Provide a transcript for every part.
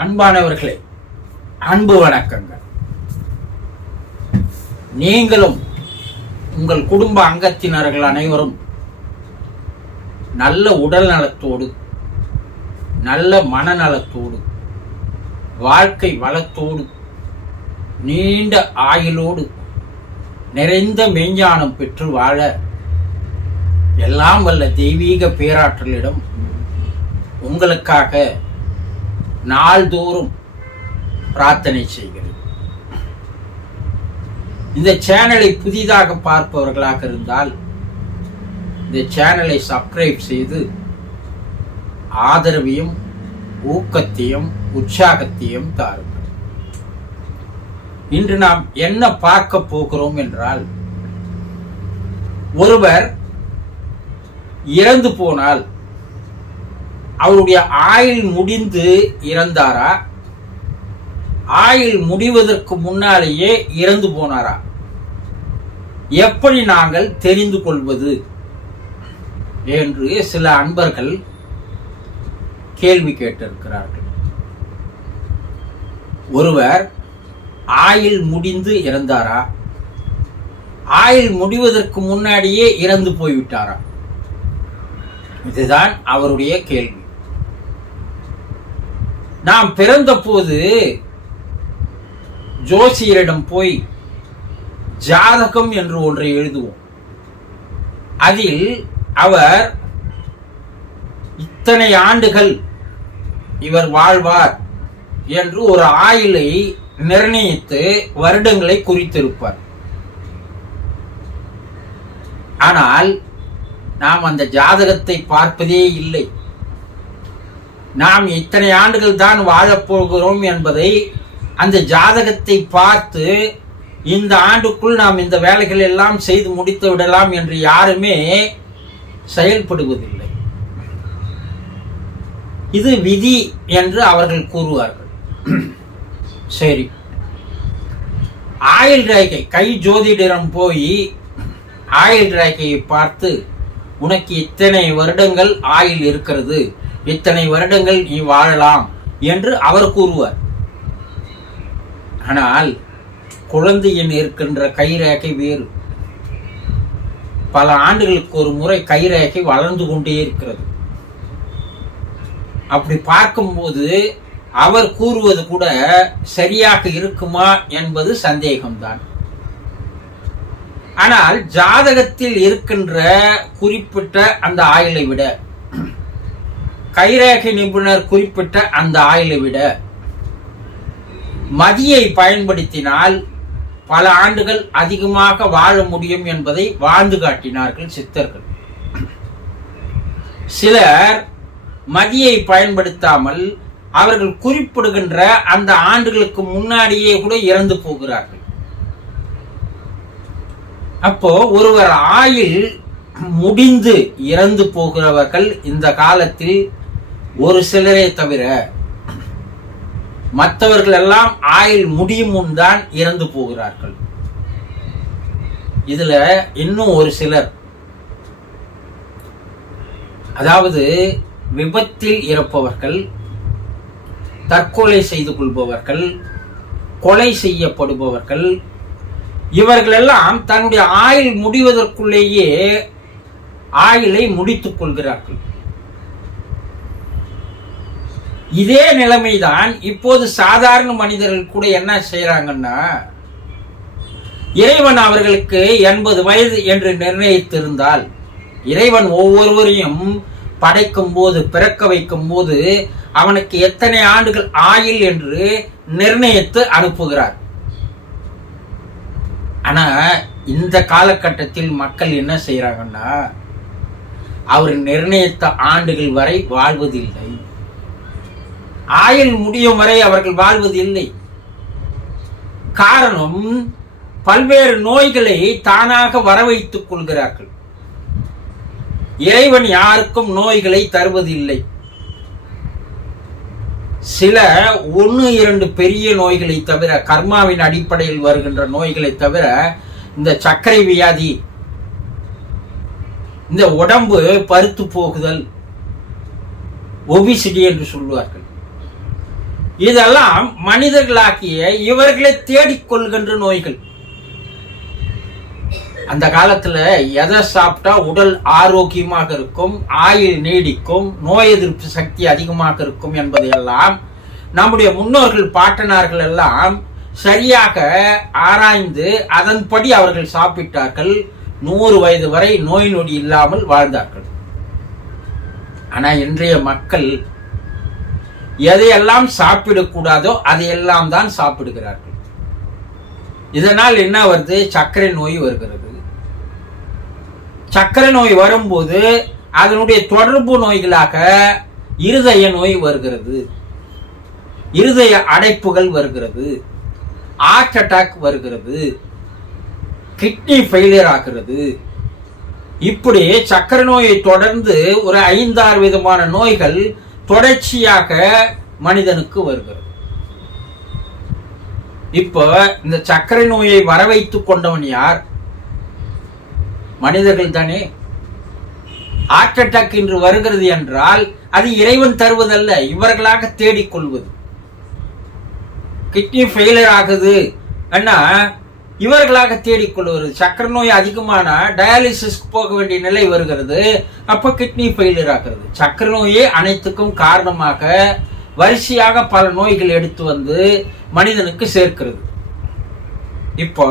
அன்பானவர்களே, அன்பு வணக்கங்கள். நீங்களும் உங்கள் குடும்ப அங்கத்தினர்கள் அனைவரும் நல்ல உடல் நலத்தோடு, நல்ல மனநலத்தோடு, வாழ்க்கை வளத்தோடு, நீண்ட ஆயுளோடு, நிறைந்த மெஞ்ஞானம் பெற்று வாழ எல்லாம் வல்ல தெய்வீக பேராற்றலிடம் உங்களுக்காக நாள்தோறும் பிரார்த்தனை செய்கிறேன். இந்த சேனலை புதிதாக பார்ப்பவர்களாக இருந்தால் இந்த சேனலை சப்ஸ்கிரைப் செய்து ஆதரவையும் ஊக்கத்தையும் உற்சாகத்தையும் தாருங்கள். இன்று நாம் என்ன பார்க்க போகிறோம் என்றால், ஒருவர் இறந்து போனால் அவருடைய ஆயுள் முடிந்து இறந்தாரா, ஆயுள் முடிவதற்கு முன்னாலேயே இறந்து போனாரா, எப்படி நாங்கள் தெரிந்து கொள்வது என்று சில அன்பர்கள் கேள்வி கேட்டிருக்கிறார்கள். ஒருவர் ஆயுள் முடிந்து இறந்தாரா, ஆயுள் முடிவதற்கு முன்னாடியே இறந்து போய்விட்டாரா? இதுதான் அவருடைய கேள்வி. நாம் பிறந்த போது ஜோசியரிடம் போய் ஜாதகம் என்று ஒன்றை எழுதுவோம். அதில் அவர் இத்தனை ஆண்டுகள் இவர் வாழ்வார் என்று ஒரு ஆயுளை நிர்ணயித்து வருடங்களை குறித்திருப்பார். ஆனால் நாம் அந்த ஜாதகத்தை பார்ப்பதே இல்லை. நாம் இத்தனை ஆண்டுகள் தான் வாழப்போகிறோம் என்பதை அந்த ஜாதகத்தை பார்த்து இந்த ஆண்டுக்குள் நாம் இந்த வேலைகள் எல்லாம் செய்து முடித்து விடலாம் என்று யாருமே செயல்படுவதில்லை. இது விதி என்று அவர்கள் கூறுவார்கள். சரி, ஆயுள் ரேகை, கை ஜோதிடரிடம் போய் ஆயுள் ரேகையை பார்த்து உனக்கு இத்தனை வருடங்கள் ஆயுள் இருக்கிறது, இத்தனை வருடங்கள் நீ வாழலாம் என்று அவர் கூறுவார். ஆனால் குழந்தையின் இருக்கின்ற கைரேகை வேறு. பல ஆண்டுகளுக்கு ஒரு முறை கைரேகை வளர்ந்து கொண்டே இருக்கிறது. அப்படி பார்க்கும்போது அவர் கூறுவது கூட சரியாக இருக்குமா என்பது சந்தேகம்தான். ஆனால் ஜாதகத்தில் இருக்கின்ற குறிப்பிட்ட அந்த ஆயுளை விட, கைரேகை நிபுணர் குறிப்பிட்ட அந்த ஆயுளை விட மதியை பயன்படுத்தினால் பல ஆண்டுகள் அதிகமாக வாழ முடியும் என்பதை வாழ்ந்து காட்டினார்கள் சித்தர்கள். சிலர் மதியை பயன்படுத்தாமல் அவர்கள் குறிப்பிடுகின்ற அந்த ஆண்டுகளுக்கு முன்னாடியே கூட இறந்து போகிறார்கள். அப்போ ஒருவர் ஆயுள் முடிந்து இறந்து போகிறவர்கள் இந்த காலத்தில் ஒரு சிலரே தவிர மற்றவர்கள் எல்லாம் ஆயுள் முடியும் முன் தான் இறந்து போகிறார்கள். இதுல இன்னும் ஒரு சிலர், அதாவது விபத்தில் இறப்பவர்கள், தற்கொலை செய்து கொள்பவர்கள், கொலை செய்யப்படுபவர்கள், இவர்கள் எல்லாம் தன்னுடைய ஆயுள் முடிவதற்குள்ளேயே ஆயுளை முடித்துக் கொள்கிறார்கள். இதே நிலைமைதான் இப்போது சாதாரண மனிதர்கள் கூட என்ன செய்யறாங்கன்னா, இறைவன் அவர்களுக்கு 80 வயது என்று நிர்ணயித்திருந்தால், இறைவன் ஒவ்வொருவரையும் படைக்கும் போது, பிறக்க வைக்கும் போது அவனுக்கு எத்தனை ஆண்டுகள் ஆயுள் என்று நிர்ணயித்து அனுப்புகிறார். ஆனா இந்த காலகட்டத்தில் மக்கள் என்ன செய்யறாங்கன்னா, அவர் நிர்ணயித்த ஆண்டுகள் வரை வாழ்வதில்லை, ஆயுள் முடியும் வரை அவர்கள் வாழ்வதில்லை. காரணம், பல்வேறு நோய்களை தானாக வர வைத்துக் கொள்கிறார்கள். இறைவன் யாருக்கும் நோய்களை தருவதில்லை. சில 1-2 பெரிய நோய்களை தவிர, கர்மாவின் அடிப்படையில் வருகின்ற நோய்களை தவிர, இந்த சர்க்கரை வியாதி, இந்த உடம்பு பருத்து போகுதல், ஒபிசிட்டி என்று சொல்லுவார்கள், இதெல்லாம் மனிதர்களாக்கிய இவர்களை தேடிக்கொள்கின்ற நோய்கள். அந்த காலத்துல எதை சாப்பிட்டா உடல் ஆரோக்கியமாக இருக்கும், ஆயுள் நீடிக்கும், நோய் எதிர்ப்பு சக்தி அதிகமாக இருக்கும் என்பதையெல்லாம் நம்முடைய முன்னோர்கள் பாட்டனார்கள் எல்லாம் சரியாக ஆராய்ந்து அதன்படி அவர்கள் சாப்பிட்டார்கள். 100 வயது வரை நோய் நொடி இல்லாமல் வாழ்ந்தார்கள். ஆனா இன்றைய மக்கள் எதையெல்லாம் சாப்பிடக்கூடாதோ அதையெல்லாம் தான் சாப்பிடுகிறார்கள். இதனால் என்ன வருது? சர்க்கரை நோய் வருகிறது. சர்க்கரை நோய் வரும்போது அதனுடைய தொடர்பு நோய்களாக இருதய நோய் வருகிறது, இருதய அடைப்புகள் வருகிறது, ஹார்ட் அட்டாக் வருகிறது, கிட்னி ஃபெயிலியர் ஆகிறது. இப்படி சர்க்கரை நோயை தொடர்ந்து ஒரு 5-6 விதமான நோய்கள் தொடர்ச்சியாக மனிதனுக்கு வருகிறது. இப்போ இந்த சர்க்கரை நோயை வர வைத்துக் கொண்டவன் யார்? மனிதர்கள் தானே. ஹார்ட் அட்டாக் என்று வருகிறது என்றால் அது இறைவன் தருவதல்ல, இவர்களாக தேடிக்கொள்வது. கிட்னி ஃபெயிலியர் ஆகுது அண்ணா இவர்களாக தேடிக்கொள்வது. சர்க்கரை நோய் அதிகமான டயாலிசிஸ் போக வேண்டிய நிலை வருகிறது, அப்ப கிட்னி ஃபெயிலியர் ஆகிறது. சர்க்கரை நோயே அனைத்துக்கும் காரணமாக வரிசையாக பல நோய்கள் எடுத்து வந்து மனிதனுக்கு சேர்க்கிறது. இப்போ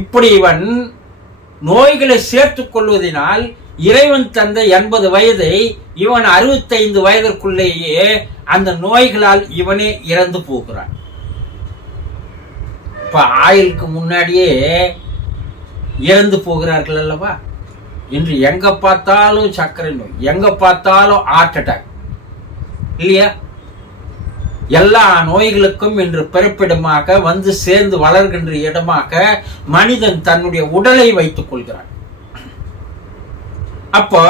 இப்படி இவன் நோய்களை சேர்த்துக் கொள்வதனால் இறைவன் தந்த 80 வயதை இவன் 65 வயதிற்குள்ளேயே அந்த நோய்களால் இவனே இறந்து போகிறான். இப்ப ஆயுளுக்கு முன்னாடியே இறந்து போகிறார்கள் அல்லவா? இன்று எங்க பார்த்தாலும் சர்க்கரை நோய், எங்க பார்த்தாலும் ஹார்ட் அட்டாக் இல்லையா? எல்லா நோய்களுக்கும் இன்று பிறப்பிடமாக வந்து சேர்ந்து வளர்கின்ற இடமாக மனிதன் தன்னுடைய உடலை வைத்துக் கொள்கிறான். அப்போ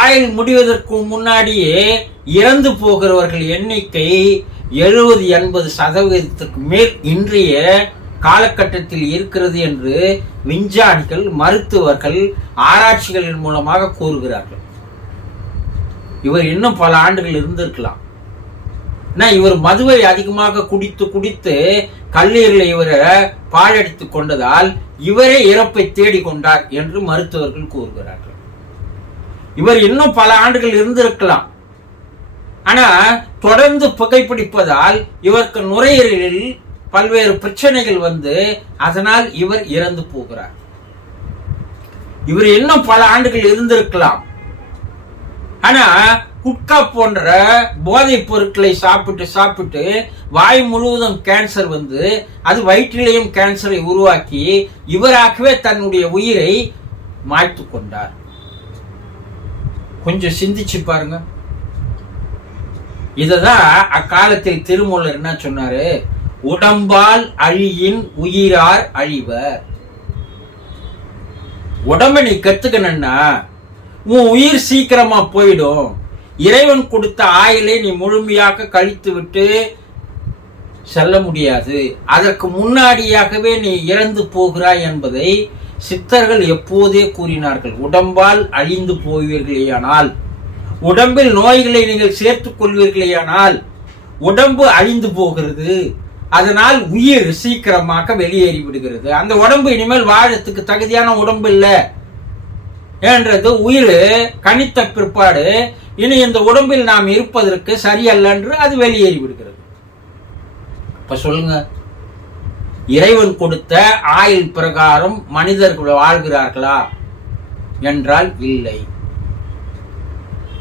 ஆயுள் முடிவதற்கு முன்னாடியே இறந்து போகிறவர்கள் எண்ணிக்கை 70-80% மேல் இன்றைய காலகட்டத்தில் இருக்கிறது என்று விஞ்ஞானிகள், மருத்துவர்கள் ஆராய்ச்சிகளின் மூலமாக கூறுகிறார்கள். இவர் இன்னும் பல ஆண்டுகள் இருந்திருக்கலாம். இவர் மதுவை அதிகமாக குடித்து குடித்து கல்லீரலை இவரை பாழடித்துக் கொண்டதால் இவரே இறப்பை தேடிக்கொண்டார் என்று மருத்துவர்கள் கூறுகிறார்கள். இவர் இன்னும் பல ஆண்டுகள் இருந்திருக்கலாம். ஆனா தொடர்ந்து புகைப்பிடிப்பதால் இவருக்கு நுரையீரலில் பல்வேறு பிரச்சனைகள் வந்து அதனால் இவர் இறந்து போகிறார். இவர் இன்னும் பல ஆண்டுகள் இருந்திருக்கலாம். ஆனா குட்கா போன்ற போதைப் பொருட்களை சாப்பிட்டு சாப்பிட்டு வாய் முழுவதும் கேன்சர் வந்து அது வயிற்றிலேயும் கேன்சரை உருவாக்கி இவராகவே தன்னுடைய உயிரை மாய்த்து கொண்டார். கொஞ்சம் சிந்திச்சு பாருங்க. இததான் அக்காலத்தில் திருமூலர் என்ன சொன்னாரு? உடம்பால் அழியின் உயிரார் அழிவர். உடம்பை நீ கத்துக்கணும்னா உன் உயிர் சீக்கிரமா போயிடும். இறைவன் கொடுத்த ஆயுளை நீ முழுமையாக கழித்து விட்டு செல்ல முடியாது. அதற்கு முன்னாடியாகவே நீ இறந்து போகிறாய் என்பதை சித்தர்கள் எப்போதே கூறினார்கள். உடம்பால் அழிந்து போவீர்களேயானால், உடம்பில் நோய்களை நீங்கள் சேர்த்துக் கொள்வீர்களேயானால் உடம்பு அழிந்து போகிறது. அதனால் உயிர் சீக்கிரமாக வெளியேறி விடுகிறது. அந்த உடம்பு இனிமேல் வாழத்துக்கு தகுதியான உடம்பு இல்லை என்றது உயிர் கணித்த பிற்பாடு இனி இந்த உடம்பில் நாம் இருப்பதற்கு சரியல்ல என்று அது வெளியேறி விடுகிறது. இப்ப சொல்லுங்க, இறைவன் கொடுத்த ஆயுள் பிரகாரம் மனிதர்கள் வாழ்கிறார்களா என்றால் இல்லை.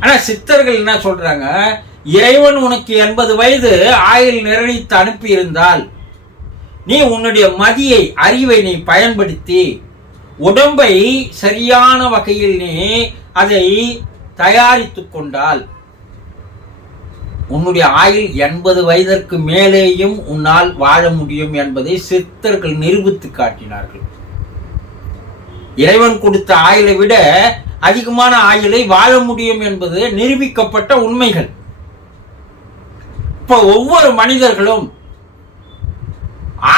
ஆனா சித்தர்கள் என்ன சொல்றாங்க? இறைவன் உனக்கு 80 வயது ஆயுள் நிர்ணயித்து அனுப்பி இருந்தால் நீ உன்னுடைய மதியை, அறிவை நீ பயன்படுத்தி உடம்பை சரியான வகையில் நீ அதை தயாரித்துக் கொண்டால் உன்னுடைய ஆயுள் 80 வயதிற்கு மேலேயும் உன்னால் வாழ முடியும் என்பதை சித்தர்கள் நிரூபித்து காட்டினார்கள். இறைவன் கொடுத்த ஆயுளை விட அதிகமான ஆயுளை வாழ முடியும் என்பது நிரூபிக்கப்பட்ட உண்மைகள். இப்ப ஒவ்வொரு மனிதர்களும்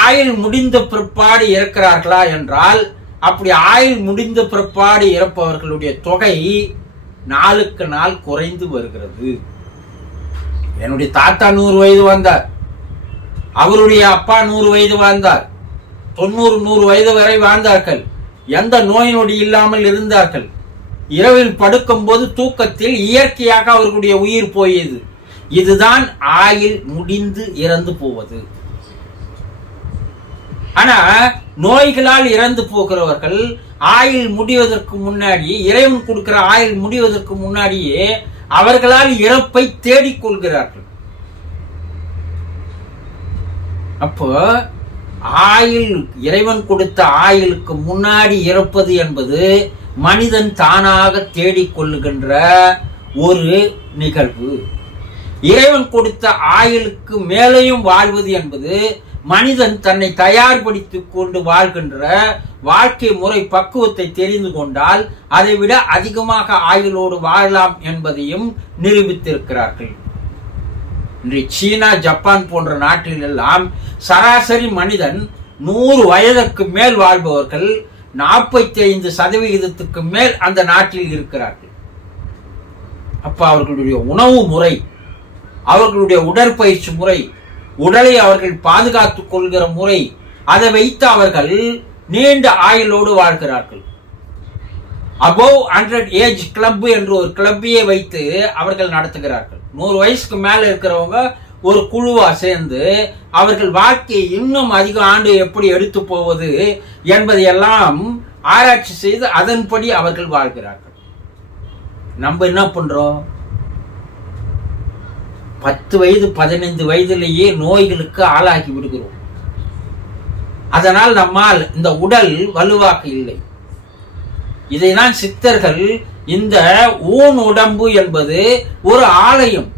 ஆயுள் முடிந்த பிற்பாடு இறக்கிறார்களா என்றால், அப்படி ஆயுள் முடிந்த பிற்பாடு இறப்பவர்களுடைய தொகை நாளுக்கு நாள் குறைந்து வருகிறது. என்னுடைய தாத்தா 100 வயது வந்தார், அவருடைய அப்பா 100 வயது வாழ்ந்தார். 90 100 வயது வரை வாழ்ந்தார்கள். எந்த நோய் நொடி இல்லாமல் இருந்தார்கள். இரவில் படுக்கும் போது தூக்கத்தில் இயற்கையாக அவர்களுடைய உயிர் போயது. இதுதான் ஆயுள் முடிந்து இறந்து போவது. ஆனா நோய்களால் இறந்து போகிறவர்கள் ஆயுள் முடிவதற்கு முன்னாடி, இறைவன் கொடுக்கிற ஆயுள் முடிவதற்கு முன்னாடியே அவர்களால் இறப்பை தேடிக்கொள்கிறார்கள். அப்போ ஆயுள், இறைவன் கொடுத்த ஆயுளுக்கு முன்னாடி இறப்பது என்பது மனிதன் தானாக தேடிக்கொள்ளுகின்ற ஒரு நிகழ்வு. இறைவன் கொடுத்த ஆயுளுக்கு மேலேயும் வாழ்வது என்பது மனிதன் தன்னை தயார்படுத்திக் கொண்டு வாழ்கின்ற வாழ்க்கை முறை பக்குவத்தை தெரிந்து கொண்டால் அதை விட அதிகமாக ஆயுளோடு வாழலாம் என்பதையும் நிரூபித்திருக்கிறார்கள். இன்று சீனா, ஜப்பான் போன்ற நாட்டிலெல்லாம் சராசரி மனிதன் 100 வயதுக்கு மேல் வாழ்பவர்கள் 45% மேல் அந்த நாட்டில் இருக்கிறார்கள். அப்ப அவர்களுடைய உணவு முறை, அவர்களுடைய உடற்பயிற்சி முறை, உடலை அவர்கள் பாதுகாத்துக் கொள்கிற முறை, அதை வைத்து அவர்கள் நீண்ட ஆயுளோடு வாழ்கிறார்கள். அபோவ் 100 ஏஜ் கிளப் என்று ஒரு கிளப்பையே வைத்து அவர்கள் நடத்துகிறார்கள். 100 வயசுக்கு மேல இருக்கிறவங்க ஒரு குழுவா சேர்ந்து அவர்கள் வாழ்க்கையை இன்னும் அதிக ஆண்டு எப்படி எடுத்து போவது என்பதையெல்லாம் ஆராய்ச்சி செய்து அதன்படி அவர்கள் வாழ்கிறார்கள். நம்ம என்ன பண்றோம்? 10 வயது 15 வயதிலேயே நோய்களுக்கு ஆளாகி விடுகிறோம். அதனால் நம்மால் இந்த உடல் வலுவாக இல்லை. இதைதான் சித்தர்கள் இந்த ஊன் உடம்பு என்பது ஒரு ஆலயம்,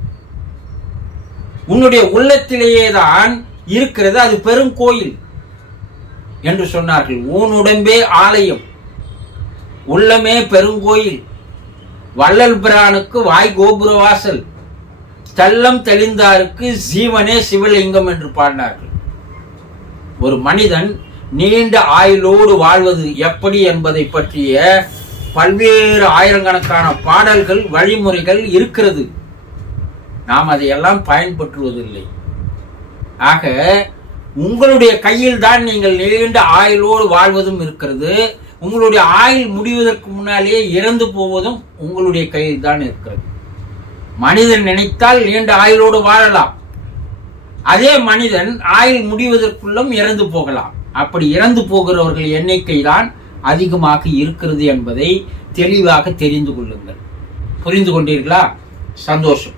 உன்னுடைய உள்ளத்திலேயே தான் இருக்கிறது, அது பெரும் கோயில் என்று சொன்னார்கள். ஊன் உடம்பே ஆலயம், உள்ளமே பெருங்கோயில், வள்ளல் பிரானுக்கு வாய் கோபுர வாசல், தெல்லம் தெளிந்தாருக்கு ஜீவனே சிவலிங்கம் என்று பாடினார்கள். ஒரு மனிதன் நீண்ட ஆயுளோடு வாழ்வது எப்படி என்பதை பற்றிய பல்வேறு ஆயிரக்கணக்கான பாடல்கள், வழிமுறைகள் இருக்கிறது. நாம் அதையெல்லாம் பயன்படுத்துவதில்லை. ஆக உங்களுடைய கையில் தான் நீங்கள் நீண்ட ஆயுளோடு வாழ்வதும் இருக்கிறது. உங்களுடைய ஆயுள் முடிவதற்கு முன்னாலேயே இறந்து போவதும் உங்களுடைய கையில் தான் இருக்கிறது. மனிதன் நினைத்தால் நீண்ட ஆயுளோடு வாழலாம். அதே மனிதன் ஆயுள் முடிவதற்குள்ளும் இறந்து போகலாம். அப்படி இறந்து போகிறவர்கள் எண்ணிக்கை தான் அதிகமாக இருக்கிறது என்பதை தெளிவாக தெரிந்து கொள்ளுங்கள். புரிந்து கொண்டீர்களா? சந்தோஷம்.